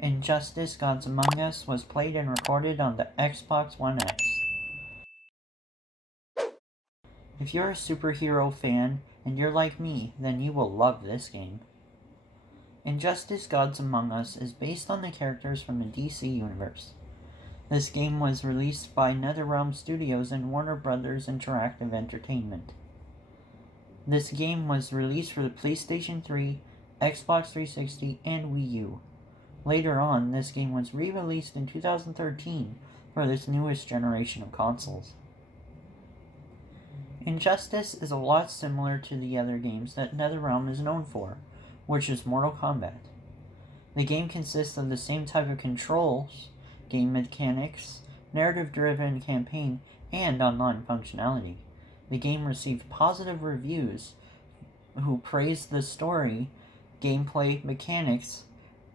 Injustice: Gods Among Us was played and recorded on the Xbox One X. If you're a superhero fan and you're like me, then you will love this game. Injustice: Gods Among Us is based on the characters from the DC universe. This game was released by NetherRealm Studios and Warner Bros. Interactive Entertainment. This game was released for the PlayStation 3, Xbox 360, and Wii U. Later on, this game was re-released in 2013 for this newest generation of consoles. Injustice is a lot similar to the other games that NetherRealm is known for, which is Mortal Kombat. The game consists of the same type of controls, game mechanics, narrative-driven campaign, and online functionality. The game received positive reviews who praised the story, gameplay mechanics,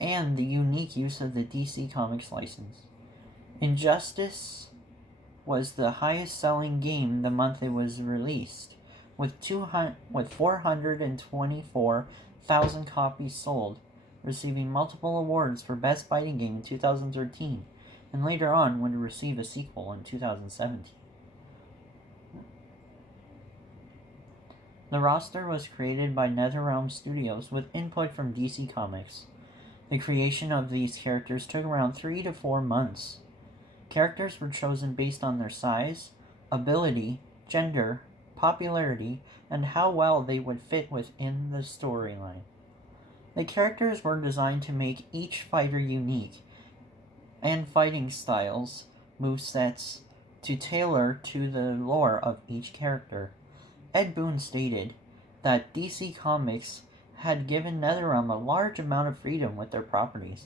and the unique use of the DC Comics license. Injustice was the highest-selling game the month it was released, with 424,000 copies sold, receiving multiple awards for Best Fighting Game in 2013, and later on would receive a sequel in 2017. The roster was created by NetherRealm Studios with input from DC Comics. The creation of these characters took around 3 to 4 months. Characters were chosen based on their size, ability, gender, popularity, and how well they would fit within the storyline. The characters were designed to make each fighter unique, and fighting styles, movesets, to tailor to the lore of each character. Ed Boon stated that DC Comics had given NetherRealm a large amount of freedom with their properties,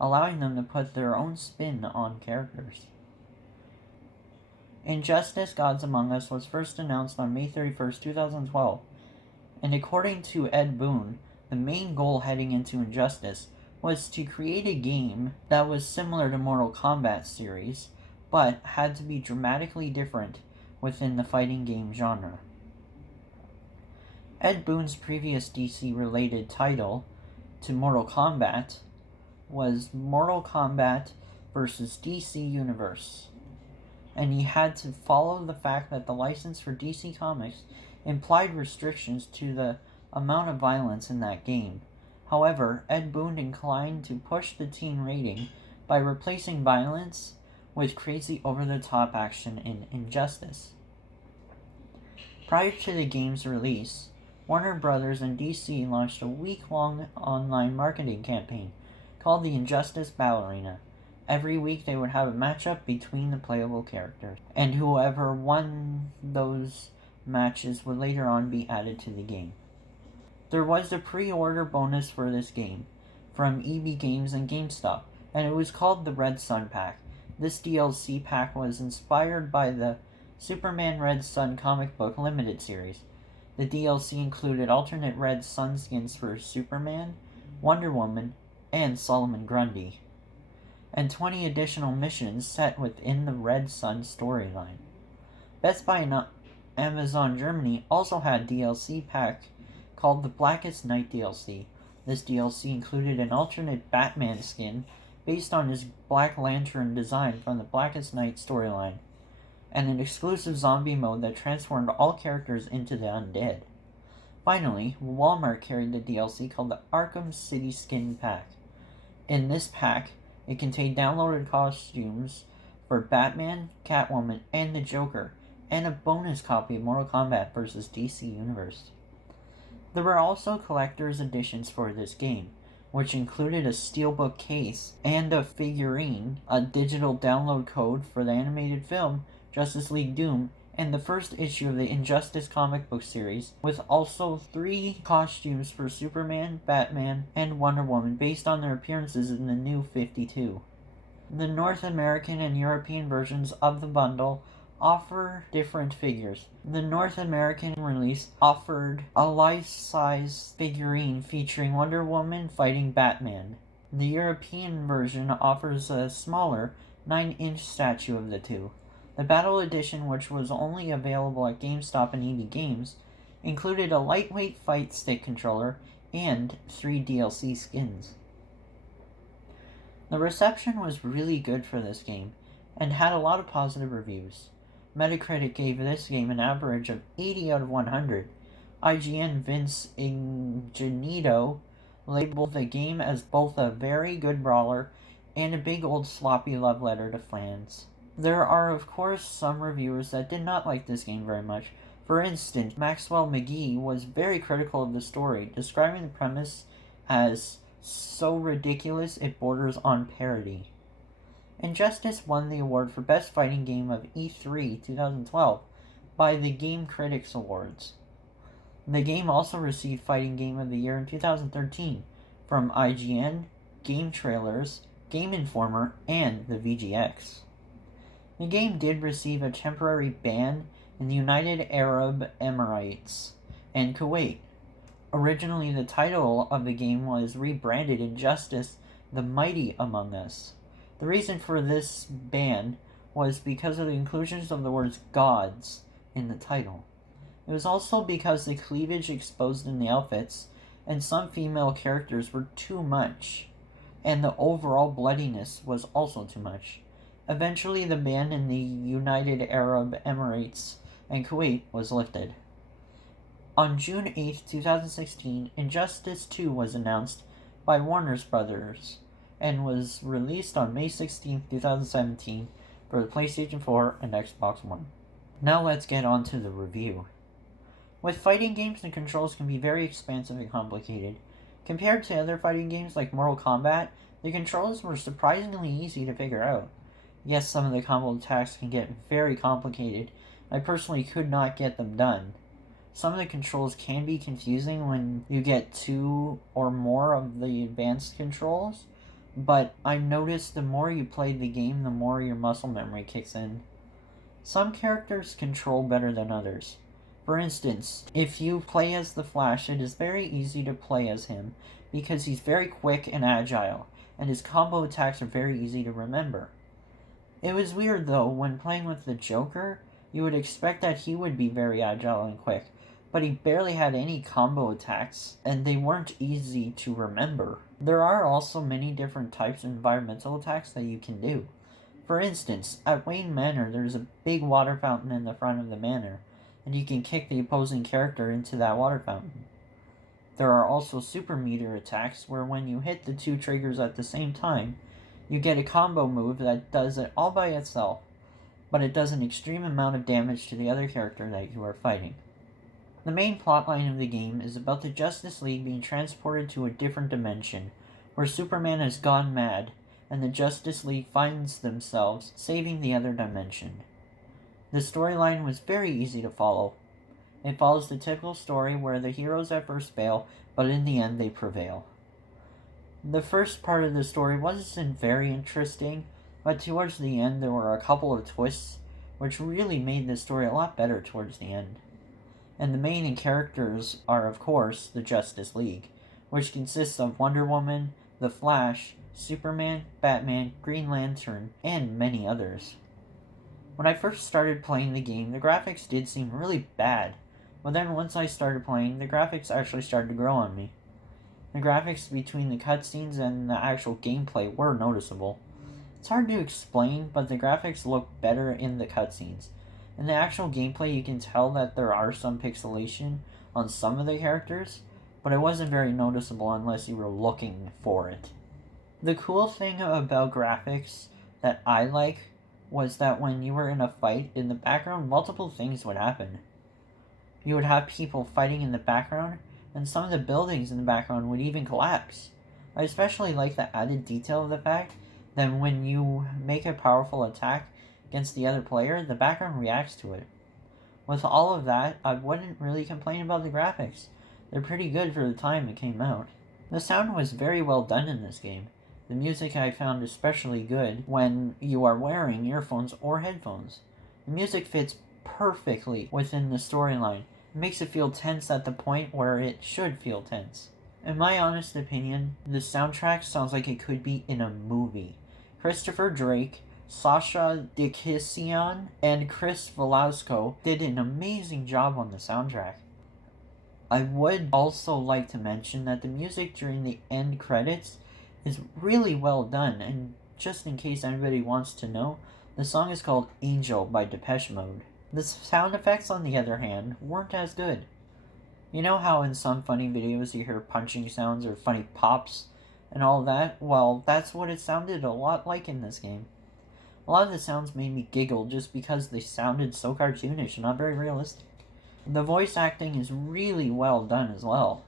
allowing them to put their own spin on characters. Injustice: Gods Among Us was first announced on May 31st, 2012, and according to Ed Boon, the main goal heading into Injustice was to create a game that was similar to Mortal Kombat series, but had to be dramatically different within the fighting game genre. Ed Boon's previous DC-related title to Mortal Kombat was Mortal Kombat vs. DC Universe, and he had to follow the fact that the license for DC Comics implied restrictions to the amount of violence in that game. However, Ed Boon inclined to push the teen rating by replacing violence with crazy over-the-top action in Injustice. Prior to the game's release, Warner Bros. And DC launched a week-long online marketing campaign called the Injustice Battle Arena. Every week they would have a matchup between the playable characters, and whoever won those matches would later on be added to the game. There was a pre-order bonus for this game from EB Games and GameStop, and it was called the Red Sun Pack. This DLC pack was inspired by the Superman Red Sun comic book limited series. The DLC included alternate Red Sun skins for Superman, Wonder Woman, and Solomon Grundy, and 20 additional missions set within the Red Sun storyline. Best Buy and Amazon Germany also had DLC pack called the Blackest Night DLC. This DLC included an alternate Batman skin based on his Black Lantern design from the Blackest Night storyline, and an exclusive zombie mode that transformed all characters into the undead. Finally, Walmart carried the DLC called the Arkham City Skin Pack. In this pack, it contained downloaded costumes for Batman, Catwoman, and the Joker, and a bonus copy of Mortal Kombat vs. DC Universe. There were also collector's editions for this game, which included a steelbook case and a figurine, a digital download code for the animated film Justice League Doom, and the first issue of the Injustice comic book series, with also 3 costumes for Superman, Batman, and Wonder Woman based on their appearances in the New 52. The North American and European versions of the bundle offer different figures. The North American release offered a life-size figurine featuring Wonder Woman fighting Batman. The European version offers a smaller 9-inch statue of the two. The Battle Edition, which was only available at GameStop and EB Games, included a lightweight fight stick controller and 3 DLC skins. The reception was really good for this game, and had a lot of positive reviews. Metacritic gave this game an average of 80 out of 100. IGN Vince Ingenito labeled the game as both a very good brawler and a big old sloppy love letter to fans. There are, of course, some reviewers that did not like this game very much. For instance, Maxwell McGee was very critical of the story, describing the premise as so ridiculous it borders on parody. Injustice won the award for Best Fighting Game of E3 2012 by the Game Critics Awards. The game also received Fighting Game of the Year in 2013 from IGN, Game Trailers, Game Informer, and the VGX. The game did receive a temporary ban in the United Arab Emirates and Kuwait. Originally, the title of the game was rebranded Injustice: The Mighty Among Us. The reason for this ban was because of the inclusions of the words gods in the title. It was also because the cleavage exposed in the outfits and some female characters were too much, and the overall bloodiness was also too much. Eventually, the ban in the United Arab Emirates and Kuwait was lifted. On June 8, 2016, Injustice 2 was announced by Warner Bros. And was released on May 16, 2017 for the PlayStation 4 and Xbox One. Now let's get on to the review. With fighting games, the controls can be very expansive and complicated. Compared to other fighting games like Mortal Kombat, the controls were surprisingly easy to figure out. Yes, some of the combo attacks can get very complicated. I personally could not get them done. Some of the controls can be confusing when you get two or more of the advanced controls, but I noticed the more you play the game, the more your muscle memory kicks in. Some characters control better than others. For instance, if you play as the Flash, it is very easy to play as him because he's very quick and agile, and his combo attacks are very easy to remember. It was weird though, when playing with the Joker, you would expect that he would be very agile and quick, but he barely had any combo attacks, and they weren't easy to remember. There are also many different types of environmental attacks that you can do. For instance, at Wayne Manor, there's a big water fountain in the front of the manor, and you can kick the opposing character into that water fountain. There are also super meter attacks, where when you hit the two triggers at the same time, you get a combo move that does it all by itself, but it does an extreme amount of damage to the other character that you are fighting. The main plotline of the game is about the Justice League being transported to a different dimension, where Superman has gone mad, and the Justice League finds themselves saving the other dimension. The storyline was very easy to follow. It follows the typical story where the heroes at first fail, but in the end they prevail. The first part of the story wasn't very interesting, but towards the end there were a couple of twists, which really made the story a lot better towards the end. And the main characters are, of course, the Justice League, which consists of Wonder Woman, the Flash, Superman, Batman, Green Lantern, and many others. When I first started playing the game, the graphics did seem really bad, but then once I started playing, the graphics actually started to grow on me. The graphics between the cutscenes and the actual gameplay were noticeable. It's hard to explain, but the graphics look better in the cutscenes. In the actual gameplay, you can tell that there are some pixelation on some of the characters, but it wasn't very noticeable unless you were looking for it. The cool thing about graphics that I like was that when you were in a fight, in the background, multiple things would happen. You would have people fighting in the background, and some of the buildings in the background would even collapse. I especially like the added detail of the fact that when you make a powerful attack against the other player, the background reacts to it. With all of that, I wouldn't really complain about the graphics. They're pretty good for the time it came out. The sound was very well done in this game. The music I found especially good when you are wearing earphones or headphones. The music fits perfectly within the storyline. It makes it feel tense at the point where it should feel tense. In my honest opinion, the soundtrack sounds like it could be in a movie. Christopher Drake, Sasha Dikisian, and Chris Velasco did an amazing job on the soundtrack. I would also like to mention that the music during the end credits is really well done, and just in case anybody wants to know, the song is called Angel by Depeche Mode. The sound effects, on the other hand, weren't as good. You know how in some funny videos you hear punching sounds or funny pops and all that? Well, that's what it sounded a lot like in this game. A lot of the sounds made me giggle just because they sounded so cartoonish and not very realistic. The voice acting is really well done as well.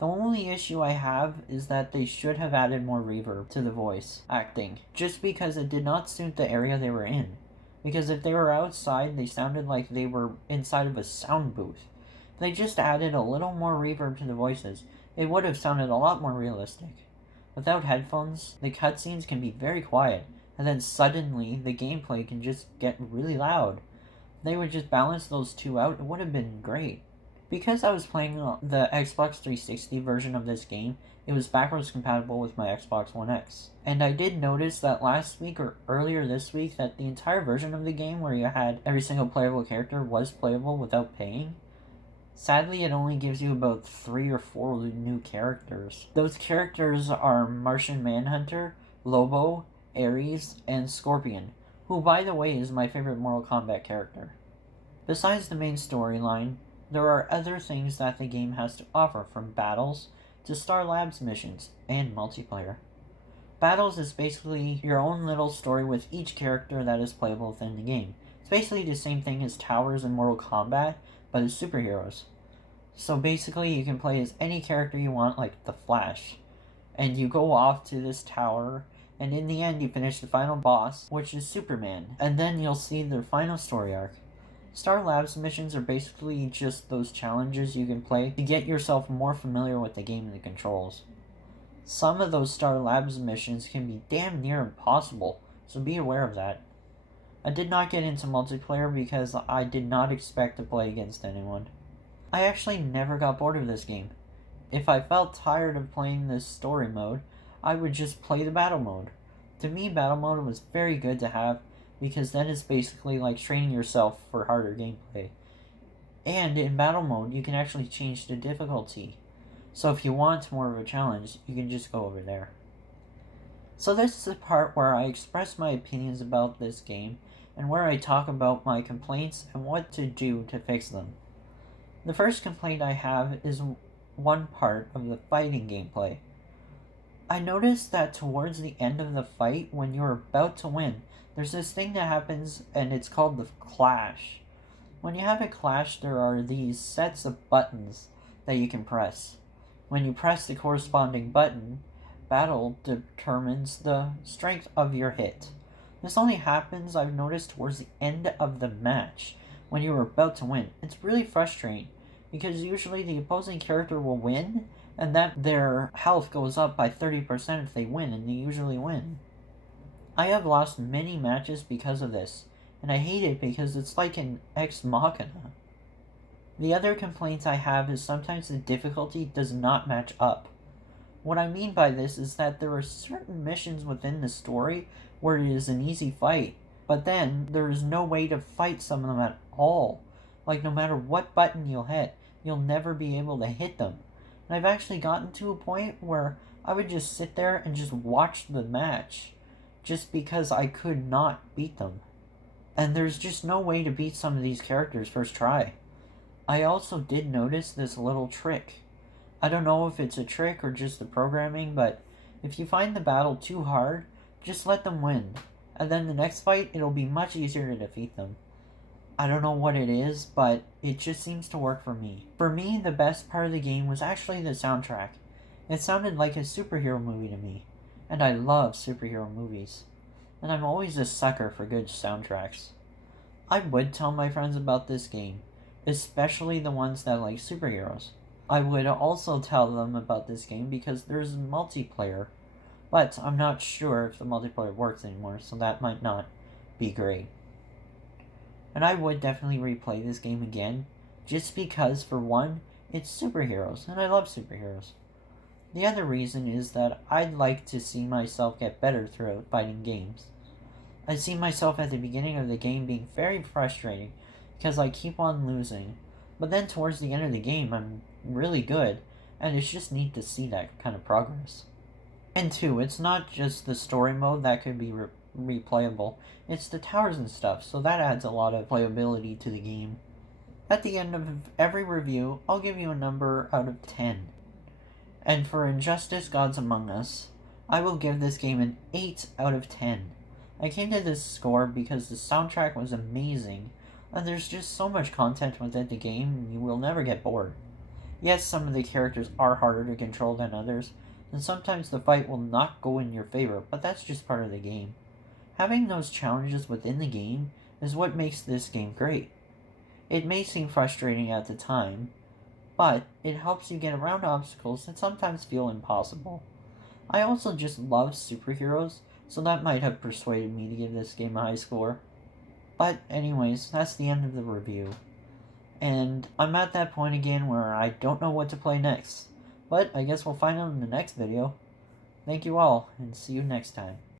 The only issue I have is that they should have added more reverb to the voice acting, just because it did not suit the area they were in. Because if they were outside, they sounded like they were inside of a sound booth. If they just added a little more reverb to the voices, it would have sounded a lot more realistic. Without headphones, the cutscenes can be very quiet, and then suddenly the gameplay can just get really loud. If they would just balance those two out, it would have been great. Because I was playing the Xbox 360 version of this game, it was backwards compatible with my Xbox One X. And I did notice that last week or earlier this week that the entire version of the game where you had every single playable character was playable without paying. Sadly, it only gives you about 3 or 4 new characters. Those characters are Martian Manhunter, Lobo, Ares, and Scorpion, who by the way is my favorite Mortal Kombat character. Besides the main storyline, there are other things that the game has to offer, from battles to Star Labs missions and multiplayer. Battles is basically your own little story with each character that is playable within the game. It's basically the same thing as Towers in Mortal Kombat, but as superheroes. So basically you can play as any character you want, like the Flash, and you go off to this tower, and in the end you finish the final boss, which is Superman, and then you'll see their final story arc. Star Labs missions are basically just those challenges you can play to get yourself more familiar with the game and the controls. Some of those Star Labs missions can be damn near impossible, so be aware of that. I did not get into multiplayer because I did not expect to play against anyone. I actually never got bored of this game. If I felt tired of playing this story mode, I would just play the battle mode. To me, battle mode was very good to have, because then it's basically like training yourself for harder gameplay. And in battle mode, you can actually change the difficulty. So if you want more of a challenge, you can just go over there. So this is the part where I express my opinions about this game, and where I talk about my complaints and what to do to fix them. The first complaint I have is one part of the fighting gameplay. I noticed that towards the end of the fight, when you're about to win, there's this thing that happens, and it's called the clash. When you have a clash, there are these sets of buttons that you can press. When you press the corresponding button, battle determines the strength of your hit. This only happens, I've noticed, towards the end of the match, when you're about to win. It's really frustrating, because usually the opposing character will win, and that their health goes up by 30% if they win, and they usually win. I have lost many matches because of this, and I hate it because it's like an ex machina. The other complaint I have is sometimes the difficulty does not match up. What I mean by this is that there are certain missions within the story where it is an easy fight, but then there is no way to fight some of them at all. Like, no matter what button you'll hit, you'll never be able to hit them. And I've actually gotten to a point where I would just sit there and just watch the match, just because I could not beat them. And there's just no way to beat some of these characters first try. I also did notice this little trick. I don't know if it's a trick or just the programming, but if you find the battle too hard, just let them win. And then the next fight, it'll be much easier to defeat them. I don't know what it is, but it just seems to work for me. For me, the best part of the game was actually the soundtrack. It sounded like a superhero movie to me, and I love superhero movies. And I'm always a sucker for good soundtracks. I would tell my friends about this game, especially the ones that like superheroes. I would also tell them about this game because there's multiplayer, but I'm not sure if the multiplayer works anymore, so that might not be great. And I would definitely replay this game again, just because, for one, it's superheroes, and I love superheroes. The other reason is that I'd like to see myself get better throughout fighting games. I see myself at the beginning of the game being very frustrating, because I keep on losing, but then towards the end of the game I'm really good, and it's just neat to see that kind of progress. And two, it's not just the story mode that could be replayable, it's the towers and stuff, so that adds a lot of playability to the game. At the end of every review, I'll give you a number out of 10. And for Injustice Gods Among Us, I will give this game an 8 out of 10. I came to this score because the soundtrack was amazing, and there's just so much content within the game, you will never get bored. Yes, some of the characters are harder to control than others, and sometimes the fight will not go in your favor, but that's just part of the game. Having those challenges within the game is what makes this game great. It may seem frustrating at the time, but it helps you get around obstacles that sometimes feel impossible. I also just love superheroes, so that might have persuaded me to give this game a high score. But anyways, that's the end of the review. And I'm at that point again where I don't know what to play next. But I guess we'll find out in the next video. Thank you all, and see you next time.